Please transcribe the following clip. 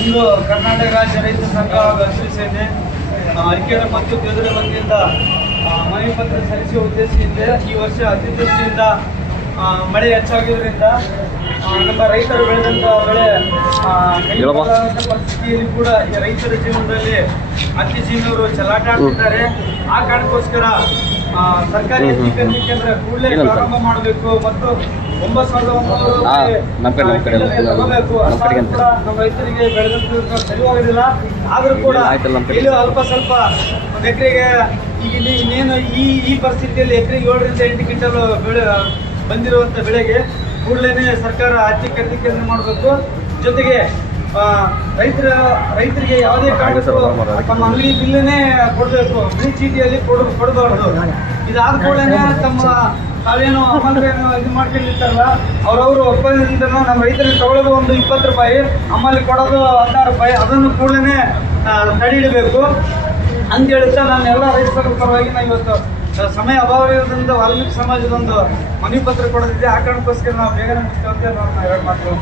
ಇಂದು ಕರ್ನಾಟಕ ರಾಜ್ಯ ರೈತ ಸಂಘ ಹಾಗೂ ಹಸಿರು ಸೇನೆ ಆ, ಅರಕೆರೆ ಮತ್ತು ಕೆದುರೆ ವತಿಯಿಂದ ಆ, ಮನವಿ ಪತ್ರ ಸಲ್ಲಿಸುವ ಉದ್ದೇಶದಿಂದ ಈ ವರ್ಷ ಅತಿವೃಷ್ಟಿಯಿಂದ ಮಳೆ ಹೆಚ್ಚಾಗಿದ್ದರಿಂದ ನಮ್ಮ ರೈತರು ಬೆಳೆದಂಥ ಬೆಳೆ ಪರಿಸ್ಥಿತಿಯಲ್ಲಿ ಕೂಡ ರೈತರ ಜೀವನದಲ್ಲಿ ಅತಿ ಜೀವನವರು ಚಲಾಟ ಆ ಕಾರಣಕ್ಕೋಸ್ಕರ ಸರ್ಕಾರಿ ಅಧಿಕಾರಿ ಕೇಂದ್ರ ಕೂಡಲೇ ಪ್ರಾರಂಭ ಮಾಡಬೇಕು ಮತ್ತು ಒಂಬತ್ತು ಸಾವಿರದ ಒಂಬೈನೂರು ನಮ್ಮ ಕಡೆ, ನಮ್ಮ ರೈತರಿಗೆ ಬೆಳೆದಂತ ಸರಿಯಾಗೋದಿಲ್ಲ ಆದರೂ ಕೂಡ ಇಲ್ಲಿ ಅಲ್ಪ ಸ್ವಲ್ಪ ಒಂದು ಎಕರೆಗೆ ಈಗ ಇಲ್ಲಿ ಇನ್ನೇನು ಈ ಈ ಪರಿಸ್ಥಿತಿಯಲ್ಲಿ ಎಕರೆಗೆ ಏಳರಿಂದ ಎಂಟು ಕ್ವಿಂಟಲ್ ಬೆಳೆ ಬಂದಿರುವಂಥ ಬೆಳೆಗೆ ಕೂಡಲೇ ಸರ್ಕಾರ ಆರ್ಥಿಕ ಕೇಂದ್ರ ಮಾಡಬೇಕು. ಜೊತೆಗೆ ರೈತರ ರೈತರಿಗೆ ಯಾವುದೇ ಕಾರಣಕ್ಕೂ ತಮ್ಮ ಅಂಗಡಿ ಬಿಲ್ಲನೇ ಕೊಡಬೇಕು. ಬಿಲ್ ಚೀಟಿಯಲ್ಲಿ ಕೊಡ ಕೊಡಬಾರ್ದು. ಇದಾದ ಕೂಡಲೇ ತಮ್ಮ ತಾವೇನು ಅಮಲ್ರೇನು ಇದು ಮಾಡ್ಕೊಂಡಿರ್ತಾರಲ್ಲ ಅವರವರು ಒಪ್ಪಂದದಿಂದ ನಮ್ಮ ರೈತರಿಗೆ ತಗೊಳ್ಳೋದು ಒಂದು ಇಪ್ಪತ್ತು ರೂಪಾಯಿ ಅಮಲಿ ಕೊಡೋದು ಹದಿನಾರು ರೂಪಾಯಿ ಅದನ್ನು ಕೂಡಲೇ ತಡೆ ಹಿಡಬೇಕು ಅಂತ ಹೇಳುತ್ತಾ ನಾನು ಎಲ್ಲ ರೈತರ ಪರವಾಗಿ ನಾನು ಇವತ್ತು ಸಮಯ ಅಭಾವ ಇರೋದ್ರಿಂದ ವಾಲ್ಮೀಕಿ ಸಮಾಜದೊಂದು ಮನವಿ ಪತ್ರ ಕೊಡೋದಿದೆ ಆ ಕಾರಣಕ್ಕೋಸ್ಕರ ನಾವು ಬೇಗನೆ ಮುಗಿಸ್ತೇವೆ ಅಂತ ನಾವು ಎರಡು ಮಾತು